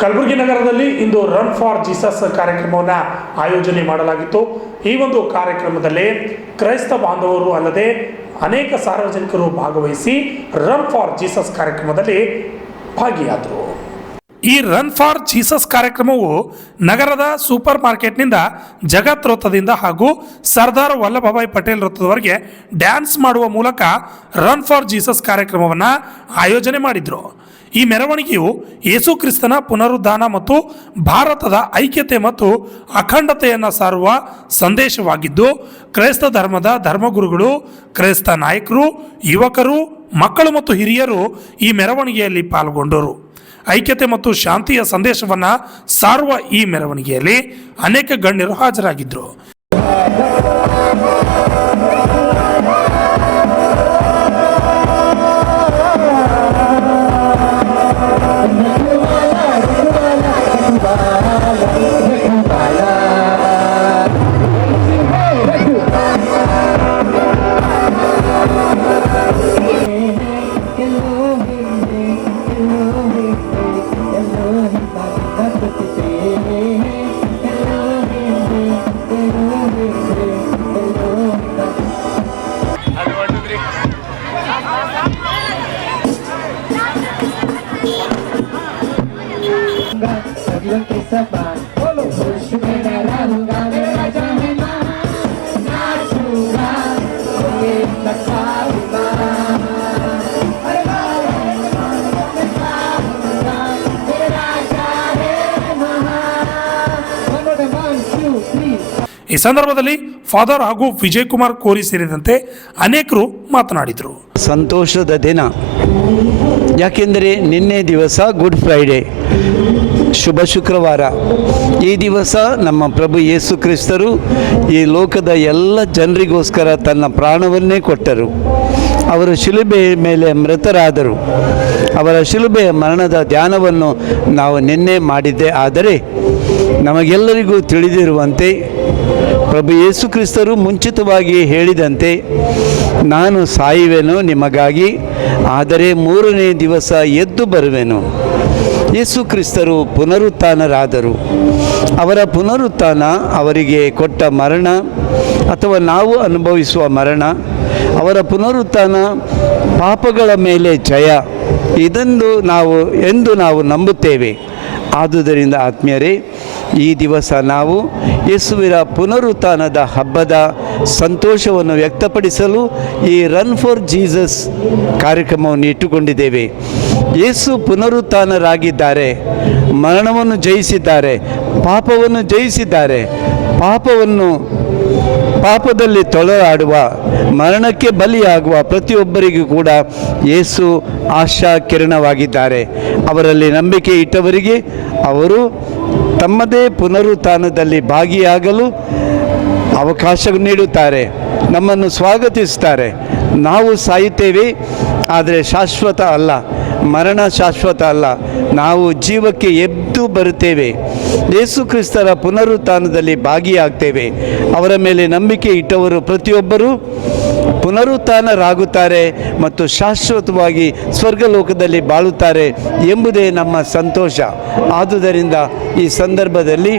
ಕಲಬುರಗಿ ನಗರದಲ್ಲಿ ಇಂದು run for Jesus ಕಾರ್ಯಕ್ರಮವನ್ನು ಆಯೋಜನೆ ಮಾಡಲಾಗಿತ್ತು. ಈ ಒಂದು ಕಾರ್ಯಕ್ರಮದಲ್ಲಿ ಕ್ರೈಸ್ತ ಬಾಂಧವರು ಅಲ್ಲದೆ ಅನೇಕ ಸಾರ್ವಜನಿಕರು ಭಾಗವಹಿಸಿ ರನ್ ಫಾರ್ ಜೀಸಸ್ ಕಾರ್ಯಕ್ರಮದಲ್ಲಿ ಭಾಗಿಯಾದರು. ಈ ರನ್ ಫಾರ್ ಜೀಸಸ್ ಕಾರ್ಯಕ್ರಮವು ನಗರದ ಸೂಪರ್ ಮಾರ್ಕೆಟ್ನಿಂದ ಜಗತ್ ವೃತ್ತದಿಂದ ಹಾಗೂ ಸರ್ದಾರ್ ವಲ್ಲಭಭಾಯ್ ಪಟೇಲ್ ವೃತ್ತದವರೆಗೆ ಡ್ಯಾನ್ಸ್ ಮಾಡುವ ಮೂಲಕ ರನ್ ಫಾರ್ ಜೀಸಸ್ ಕಾರ್ಯಕ್ರಮವನ್ನು ಆಯೋಜನೆ ಮಾಡಿದರು. ಈ ಮೆರವಣಿಗೆಯು ಯೇಸು ಕ್ರಿಸ್ತನ ಪುನರುದ್ಧಾನ ಮತ್ತು ಭಾರತದ ಐಕ್ಯತೆ ಮತ್ತು ಅಖಂಡತೆಯನ್ನು ಸಾರುವ ಸಂದೇಶವಾಗಿದ್ದು, ಕ್ರೈಸ್ತ ಧರ್ಮದ ಧರ್ಮಗುರುಗಳು, ಕ್ರೈಸ್ತ ನಾಯಕರು, ಯುವಕರು, ಮಕ್ಕಳು ಮತ್ತು ಹಿರಿಯರು ಈ ಮೆರವಣಿಗೆಯಲ್ಲಿ ಪಾಲ್ಗೊಂಡರು. ಐಕ್ಯತೆ ಮತ್ತು ಶಾಂತಿಯ ಸಂದೇಶವನ್ನು ಸಾರುವ ಈ ಮೆರವಣಿಗೆಯಲ್ಲಿ ಅನೇಕ ಗಣ್ಯರು ಹಾಜರಾಗಿದ್ದರು. ಈ ಸಂದರ್ಭದಲ್ಲಿ ಫಾದರ್ ಹಾಗೂ ವಿಜಯ್ ಕುಮಾರ್ ಕೋರಿ ಸೇರಿದಂತೆ ಅನೇಕರು ಮಾತನಾಡಿದರು. ಸಂತೋಷದ ದಿನ, ಯಾಕೆಂದರೆ ನಿನ್ನೆ ದಿವಸ ಗುಡ್ ಫ್ರೈಡೆ, ಶುಭ ಶುಕ್ರವಾರ. ಈ ದಿವಸ ನಮ್ಮ ಪ್ರಭು ಯೇಸು ಕ್ರಿಸ್ತರು ಈ ಲೋಕದ ಎಲ್ಲ ಜನರಿಗೋಸ್ಕರ ತನ್ನ ಪ್ರಾಣವನ್ನೇ ಕೊಟ್ಟರು. ಅವರು ಶಿಲುಬೆ ಮೇಲೆ ಮೃತರಾದರು. ಅವರ ಶಿಲುಬೆಯ ಮರಣದ ಧ್ಯಾನವನ್ನು ನಾವು ನಿನ್ನೆ ಮಾಡಿದ್ದೆ. ಆದರೆ ನಮಗೆಲ್ಲರಿಗೂ ತಿಳಿದಿರುವಂತೆ ಪ್ರಭು ಯೇಸು ಕ್ರಿಸ್ತರು ಮುಂಚಿತವಾಗಿ ಹೇಳಿದಂತೆ, ನಾನು ಸಾಯುವೆನು ನಿಮಗಾಗಿ, ಆದರೆ ಮೂರನೇ ದಿವಸ ಎದ್ದು ಬರುವೆನು. ಯೇಸು ಕ್ರಿಸ್ತರು ಪುನರುತ್ಥಾನರಾದರು. ಅವರ ಪುನರುತ್ಥಾನ ಅವರಿಗೆ ಕೊಟ್ಟ ಮರಣ ಅಥವಾ ನಾವು ಅನುಭವಿಸುವ ಮರಣ, ಅವರ ಪುನರುತ್ಥಾನ ಪಾಪಗಳ ಮೇಲೆ ಜಯ, ಎಂದು ನಾವು ನಂಬುತ್ತೇವೆ. ಆದುದರಿಂದ ಆತ್ಮೀಯರೇ, ಈ ದಿವಸ ನಾವು ಯೇಸುವಿನ ಪುನರುತ್ಥಾನದ ಹಬ್ಬದ ಸಂತೋಷವನ್ನು ವ್ಯಕ್ತಪಡಿಸಲು ಈ ರನ್ ಫಾರ್ ಜೀಸಸ್ ಕಾರ್ಯಕ್ರಮವನ್ನು ಇಟ್ಟುಕೊಂಡಿದ್ದೇವೆ. ಯೇಸು ಪುನರುತ್ಥಾನರಾಗಿದ್ದಾರೆ, ಮರಣವನ್ನು ಜಯಿಸಿದ್ದಾರೆ, ಪಾಪವನ್ನು ಜಯಿಸಿದ್ದಾರೆ. ಪಾಪದಲ್ಲಿ ತೊಳಲಾಡುವ, ಮರಣಕ್ಕೆ ಬಲಿಯಾಗುವ ಪ್ರತಿಯೊಬ್ಬರಿಗೂ ಕೂಡ ಯೇಸು ಆಶಾ ಕಿರಣವಾಗಿದ್ದಾರೆ. ಅವರಲ್ಲಿ ನಂಬಿಕೆ ಇಟ್ಟವರಿಗೆ ಅವರು ತಮ್ಮದೇ ಪುನರುತ್ಥಾನದಲ್ಲಿ ಭಾಗಿಯಾಗಲು ಅವಕಾಶ ನೀಡುತ್ತಾರೆ, ನಮ್ಮನ್ನು ಸ್ವಾಗತಿಸುತ್ತಾರೆ. ನಾವು ಸಾಯುತ್ತೇವೆ, ಆದರೆ ಶಾಶ್ವತ ಅಲ್ಲ, ಮರಣ ಶಾಶ್ವತ ಅಲ್ಲ, ನಾವು ಜೀವಕ್ಕೆ ಎದ್ದು ಬರುತ್ತೇವೆ. ಯೇಸು ಕ್ರಿಸ್ತರ ಪುನರುತ್ಥಾನದಲ್ಲಿ ಭಾಗಿಯಾಗ್ತೇವೆ. ಅವರ ಮೇಲೆ ನಂಬಿಕೆ ಇಟ್ಟವರು ಪ್ರತಿಯೊಬ್ಬರೂ ಪುನರುತ್ಥಾನರಾಗುತ್ತಾರೆ ಮತ್ತು ಶಾಶ್ವತವಾಗಿ ಸ್ವರ್ಗಲೋಕದಲ್ಲಿ ಬಾಳುತ್ತಾರೆ ಎಂಬುದೇ ನಮ್ಮ ಸಂತೋಷ. ಆದುದರಿಂದ ಈ ಸಂದರ್ಭದಲ್ಲಿ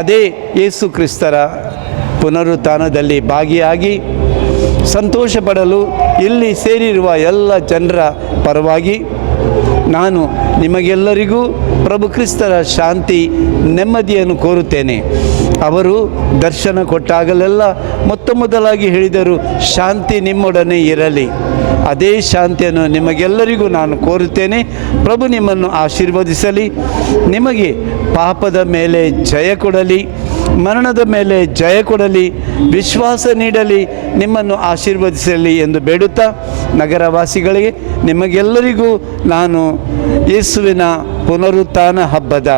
ಅದೇ ಯೇಸು ಕ್ರಿಸ್ತರ ಪುನರುತ್ಥಾನದಲ್ಲಿ ಭಾಗಿಯಾಗಿ ಸಂತೋಷ ಪಡಲು ಇಲ್ಲಿ ಸೇರಿರುವ ಎಲ್ಲ ಜನರ ಪರವಾಗಿ ನಾನು ನಿಮಗೆಲ್ಲರಿಗೂ ಪ್ರಭು ಕ್ರಿಸ್ತರ ಶಾಂತಿ, ನೆಮ್ಮದಿಯನ್ನು ಕೋರುತ್ತೇನೆ. ಅವರು ದರ್ಶನ ಕೊಟ್ಟಾಗಲೆಲ್ಲ ಮೊದಲಾಗಿ ಹೇಳಿದರು, ಶಾಂತಿ ನಿಮ್ಮೊಡನೆ ಇರಲಿ. ಅದೇ ಶಾಂತಿಯನ್ನು ನಿಮಗೆಲ್ಲರಿಗೂ ನಾನು ಕೋರುತ್ತೇನೆ. ಪ್ರಭು ನಿಮ್ಮನ್ನು ಆಶೀರ್ವದಿಸಲಿ, ನಿಮಗೆ ಪಾಪದ ಮೇಲೆ ಜಯ ಕೊಡಲಿ, ಮರಣದ ಮೇಲೆ ಜಯ ಕೊಡಲಿ, ವಿಶ್ವಾಸ ನೀಡಲಿ, ನಿಮ್ಮನ್ನು ಆಶೀರ್ವದಿಸಲಿ ಎಂದು ಬೇಡುತ್ತಾ, ನಗರವಾಸಿಗಳಿಗೆ ನಿಮಗೆಲ್ಲರಿಗೂ ನಾನು ಯೇಸುವಿನ ಪುನರುತ್ಥಾನ ಹಬ್ಬದ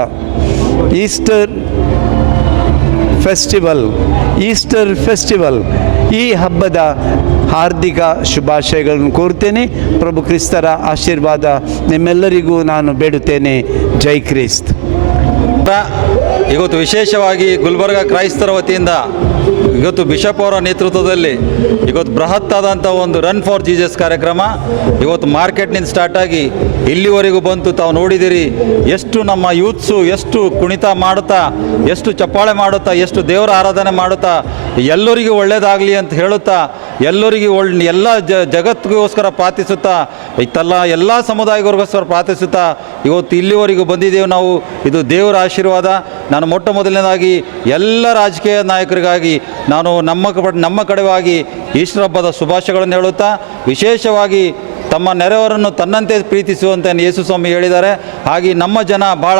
ಈಸ್ಟರ್ ಫೆಸ್ಟಿವಲ್ ಈ ಹಬ್ಬದ ಹಾರ್ದಿಕ ಶುಭಾಶಯಗಳನ್ನು ಕೋರುತ್ತೇನೆ. ಪ್ರಭು ಕ್ರಿಸ್ತರ ಆಶೀರ್ವಾದ ನಿಮ್ಮೆಲ್ಲರಿಗೂ ನಾನು ಬೇಡುತ್ತೇನೆ. ಜೈ ಕ್ರಿಸ್ತ್. ಇವತ್ತು ವಿಶೇಷವಾಗಿ ಗುಲ್ಬರ್ಗ ಕ್ರೈಸ್ತರ ವತಿಯಿಂದ ಇವತ್ತು ಬಿಷಪ್ ಅವರ ನೇತೃತ್ವದಲ್ಲಿ ಇವತ್ತು ಬೃಹತ್ತಾದಂಥ ಒಂದು ರನ್ ಫಾರ್ ಜೀಸಸ್ ಕಾರ್ಯಕ್ರಮ ಇವತ್ತು ಮಾರ್ಕೆಟ್ನಿಂದ ಸ್ಟಾರ್ಟ್ ಆಗಿ ಇಲ್ಲಿವರೆಗೂ ಬಂತು. ತಾವು ನೋಡಿದಿರಿ ಎಷ್ಟು ನಮ್ಮ ಯೂತ್ಸು ಎಷ್ಟು ಕುಣಿತ ಮಾಡುತ್ತಾ, ಎಷ್ಟು ಚಪ್ಪಾಳೆ ಮಾಡುತ್ತಾ, ಎಷ್ಟು ದೇವರ ಆರಾಧನೆ ಮಾಡುತ್ತಾ, ಎಲ್ಲರಿಗೂ ಒಳ್ಳೆಯದಾಗಲಿ ಅಂತ ಹೇಳುತ್ತಾ, ಎಲ್ಲರಿಗೂ ಎಲ್ಲ ಜಗತ್ತಿಗೋಸ್ಕರ ಪ್ರಾರ್ಥಿಸುತ್ತಾ, ಎಲ್ಲ ಸಮುದಾಯಗಳಿಗೋಸ್ಕರ ಪ್ರಾರ್ಥಿಸುತ್ತಾ ಇವತ್ತು ಇಲ್ಲಿವರೆಗೂ ಬಂದಿದ್ದೇವೆ ನಾವು. ಇದು ದೇವರ ಆಶೀರ್ವಾದ. ನಾನು ಮೊಟ್ಟ ಮೊದಲನೇದಾಗಿ ಎಲ್ಲ ರಾಜಕೀಯ ನಾಯಕರಿಗಾಗಿ ನಾನು ನಮ್ಮ ಕಡೆವಾಗಿ ಈಸ್ಟರ್ ಹಬ್ಬದ ಶುಭಾಶಯಗಳನ್ನು ಹೇಳುತ್ತಾ, ವಿಶೇಷವಾಗಿ ತಮ್ಮ ನೆರೆಯವರನ್ನು ತನ್ನಂತೆ ಪ್ರೀತಿಸುವಂತೆ ಯೇಸು ಸ್ವಾಮಿ ಹೇಳಿದ್ದಾರೆ. ಹಾಗೆ ನಮ್ಮ ಜನ ಭಾಳ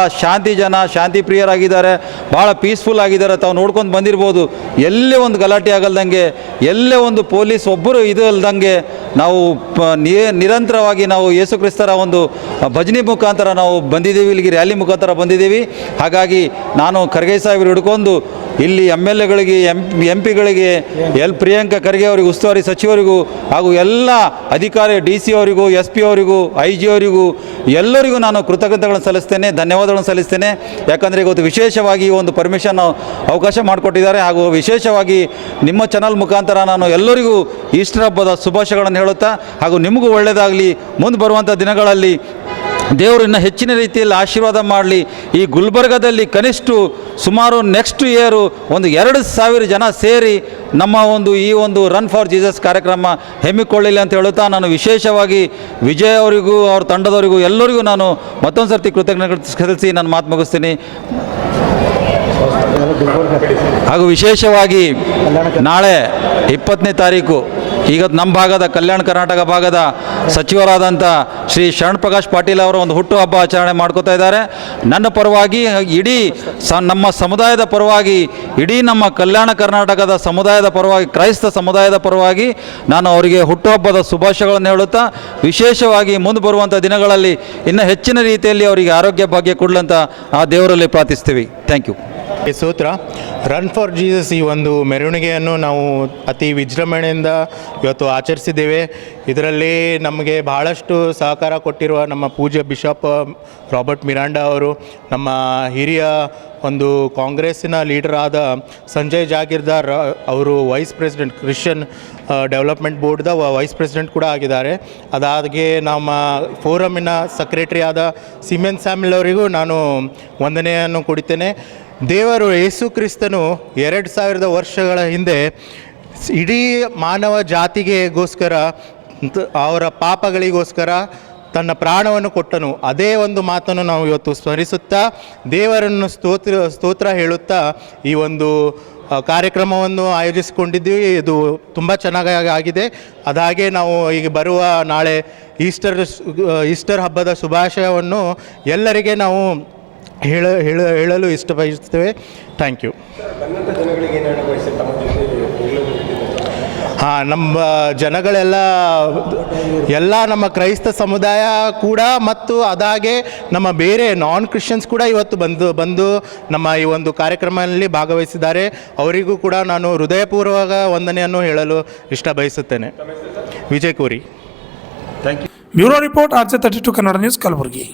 ಶಾಂತಿ ಪ್ರಿಯರಾಗಿದ್ದಾರೆ, ಭಾಳ ಪೀಸ್ಫುಲ್ ಆಗಿದ್ದಾರೆ. ತಾವು ನೋಡ್ಕೊಂಡು ಬಂದಿರ್ಬೋದು, ಎಲ್ಲೇ ಒಂದು ಗಲಾಟೆ ಆಗಲ್ದಂಗೆ, ಎಲ್ಲೇ ಒಂದು ಪೊಲೀಸ್ ಒಬ್ಬರು ಇದು ಅಲ್ದಂಗೆ ನಾವು ನಿರಂತರವಾಗಿ ನಾವು ಯೇಸು ಕ್ರಿಸ್ತರ ಒಂದು ಭಜನೆ ಮುಖಾಂತರ ನಾವು ಬಂದಿದ್ದೀವಿ, ಇಲ್ಲಿಗೆ ರ್ಯಾಲಿ ಮುಖಾಂತರ ಬಂದಿದ್ದೀವಿ. ಹಾಗಾಗಿ ನಾನು ಖರ್ಗೆ ಸಾಹೇಬರು ಹಿಡ್ಕೊಂಡು ಇಲ್ಲಿ MLAಗಳಿಗೆ MP ಗಳಿಗೆ ಪ್ರಿಯಾಂಕಾ ಖರ್ಗೆ ಅವರಿಗೂ, ಉಸ್ತುವಾರಿ ಸಚಿವರಿಗೂ ಹಾಗೂ ಎಲ್ಲ ಅಧಿಕಾರಿ DC ಅವರಿಗೂ, SP ಅವರಿಗೂ, IG ಅವರಿಗೂ ಎಲ್ಲರಿಗೂ ನಾನು ಕೃತಜ್ಞತೆಗಳನ್ನು ಸಲ್ಲಿಸ್ತೇನೆ, ಧನ್ಯವಾದಗಳನ್ನು ಸಲ್ಲಿಸ್ತೇನೆ. ಯಾಕಂದರೆ ಇವತ್ತು ವಿಶೇಷವಾಗಿ ಒಂದು ಪರ್ಮಿಷನ್ ಅವಕಾಶ ಮಾಡಿಕೊಟ್ಟಿದ್ದಾರೆ. ಹಾಗೂ ವಿಶೇಷವಾಗಿ ನಿಮ್ಮ ಚಾನಲ್ ಮುಖಾಂತರ ನಾನು ಎಲ್ಲರಿಗೂ ಈಸ್ಟರ್ ಹಬ್ಬದ ಶುಭಾಶಯಗಳನ್ನು ಹೇಳುತ್ತಾ, ಹಾಗೂ ನಿಮಗೂ ಒಳ್ಳೆಯದಾಗಲಿ, ಮುಂದೆ ಬರುವಂಥ ದಿನಗಳಲ್ಲಿ ದೇವರು ಇನ್ನೂ ಹೆಚ್ಚಿನ ರೀತಿಯಲ್ಲಿ ಆಶೀರ್ವಾದ ಮಾಡಲಿ. ಈ ಗುಲ್ಬರ್ಗದಲ್ಲಿ ಕನಿಷ್ಠ ಸುಮಾರು ನೆಕ್ಸ್ಟ್ ಇಯರು ಒಂದು 2,000 ಜನ ಸೇರಿ ನಮ್ಮ ಈ ಒಂದು ರನ್ ಫಾರ್ ಜೀಸಸ್ ಕಾರ್ಯಕ್ರಮ ಹೆಮ್ಮಿಕೊಳ್ಳಲಿ ಅಂತ ಹೇಳುತ್ತಾ, ನಾನು ವಿಶೇಷವಾಗಿ ವಿಜಯ್ ಅವರಿಗೂ ಅವ್ರ ತಂಡದವರಿಗೂ ಎಲ್ಲರಿಗೂ ನಾನು ಮತ್ತೊಂದು ಸರ್ತಿ ಕೃತಜ್ಞತೆ ಸಲ್ಲಿಸಿ ನಾನು ಮಾತು ಮುಗಿಸ್ತೀನಿ. ಹಾಗೂ ವಿಶೇಷವಾಗಿ ನಾಳೆ 20ನೇ ತಾರೀಕು ಈಗ ನಮ್ಮ ಭಾಗದ ಕಲ್ಯಾಣ ಕರ್ನಾಟಕ ಭಾಗದ ಸಚಿವರಾದಂಥ ಶ್ರೀ ಶರಣ್ ಪ್ರಕಾಶ್ ಪಾಟೀಲ್ ಅವರ ಒಂದು ಹುಟ್ಟುಹಬ್ಬ ಆಚರಣೆ ಮಾಡ್ಕೋತಾ ಇದ್ದಾರೆ. ನನ್ನ ಪರವಾಗಿ ಇಡೀ ನಮ್ಮ ಸಮುದಾಯದ ಪರವಾಗಿ, ಇಡೀ ನಮ್ಮ ಕಲ್ಯಾಣ ಕರ್ನಾಟಕದ ಸಮುದಾಯದ ಪರವಾಗಿ, ಕ್ರೈಸ್ತ ಸಮುದಾಯದ ಪರವಾಗಿ ನಾನು ಅವರಿಗೆ ಹುಟ್ಟುಹಬ್ಬದ ಶುಭಾಶಯಗಳನ್ನು ಹೇಳುತ್ತಾ, ವಿಶೇಷವಾಗಿ ಮುಂದೆ ಬರುವಂಥ ದಿನಗಳಲ್ಲಿ ಇನ್ನೂ ಹೆಚ್ಚಿನ ರೀತಿಯಲ್ಲಿ ಅವರಿಗೆ ಆರೋಗ್ಯ ಭಾಗ್ಯ ಕೊಡಲಂತ ಆ ದೇವರಲ್ಲಿ ಪ್ರಾರ್ಥಿಸ್ತೀವಿ. Thank you. ಸ್ತೋತ್ರ. ರನ್ ಫಾರ್ ಜೀಸಸ್ ಈ ಒಂದು ಮೆರವಣಿಗೆಯನ್ನು ನಾವು ಅತಿ ವಿಜೃಂಭಣೆಯಿಂದ ಇವತ್ತು ಆಚರಿಸಿದ್ದೇವೆ. ಇದರಲ್ಲಿ ನಮಗೆ ಬಹಳಷ್ಟು ಸಹಕಾರ ಕೊಟ್ಟಿರುವ ನಮ್ಮ ಪೂಜ್ಯ ಬಿಷಪ್ ರಾಬರ್ಟ್ ಮಿರಾಂಡಾ ಅವರು, ನಮ್ಮ ಹಿರಿಯ ಒಂದು ಕಾಂಗ್ರೆಸ್ಸಿನ ಲೀಡರ್ ಆದ ಸಂಜಯ್ ಜಾಗೀರ್ದಾರ್ ಅವರು ವೈಸ್ ಪ್ರೆಸಿಡೆಂಟ್, ಕ್ರಿಶ್ಚಿಯನ್ ಡೆವಲಪ್ಮೆಂಟ್ ಬೋರ್ಡ್ದ ವೈಸ್ ಪ್ರೆಸಿಡೆಂಟ್ ಕೂಡ ಆಗಿದ್ದಾರೆ. ಅದಾಗೆ ನಮ್ಮ ಫೋರಮಿನ ಸೆಕ್ರೆಟರಿ ಆದ ಸಿಮೆನ್ ಸ್ಯಾಮ್ಯುಲ್ ಅವರಿಗೂ ನಾನು ವಂದನೆಯನ್ನು ಕೊಡುತ್ತೇನೆ. ದೇವರು ಯೇಸು ಕ್ರಿಸ್ತನು 2000 ವರ್ಷಗಳ ಹಿಂದೆ ಇಡೀ ಮಾನವ ಜಾತಿಗೆಗೋಸ್ಕರ, ಅವರ ಪಾಪಗಳಿಗೋಸ್ಕರ ತನ್ನ ಪ್ರಾಣವನ್ನು ಕೊಟ್ಟನು. ಅದೇ ಒಂದು ಮಾತನ್ನು ನಾವು ಇವತ್ತು ಸ್ಮರಿಸುತ್ತಾ, ದೇವರನ್ನು ಸ್ತೋತ್ರ ಹೇಳುತ್ತಾ ಈ ಒಂದು ಕಾರ್ಯಕ್ರಮವನ್ನು ಆಯೋಜಿಸಿಕೊಂಡಿದ್ದೀವಿ. ಇದು ತುಂಬ ಚೆನ್ನಾಗಿ ಆಗಿದೆ. ಅದಾಗೆ ನಾವು ಈಗ ಬರುವ ನಾಳೆ ಈಸ್ಟರ್ ಹಬ್ಬದ ಶುಭಾಶಯವನ್ನು ಎಲ್ಲರಿಗೆ ನಾವು ಹೇಳಲು ಇಷ್ಟಪಡಿಸ್ತೇವೆ. Thank you. ನಮ್ಮ ಜನಗಳೆಲ್ಲ ನಮ್ಮ ಕ್ರೈಸ್ತ ಸಮುದಾಯ ಕೂಡ ಮತ್ತು ಅದಾಗೆ ನಮ್ಮ ಬೇರೆ ನಾನ್ ಕ್ರಿಶ್ಚಿಯನ್ಸ್ ಕೂಡ ಇವತ್ತು ಬಂದು ನಮ್ಮ ಈ ಒಂದು ಕಾರ್ಯಕ್ರಮದಲ್ಲಿ ಭಾಗವಹಿಸಿದ್ದಾರೆ. ಅವರಿಗೂ ಕೂಡ ನಾನು ಹೃದಯಪೂರ್ವಕ ವಂದನೆಯನ್ನು ಹೇಳಲು ಇಷ್ಟ ಬಯಸುತ್ತೇನೆ. ವಿಜಯ್ ಕೋರಿ. Thank you. Bureau report RJ32 Kannada news, Kalaburagi.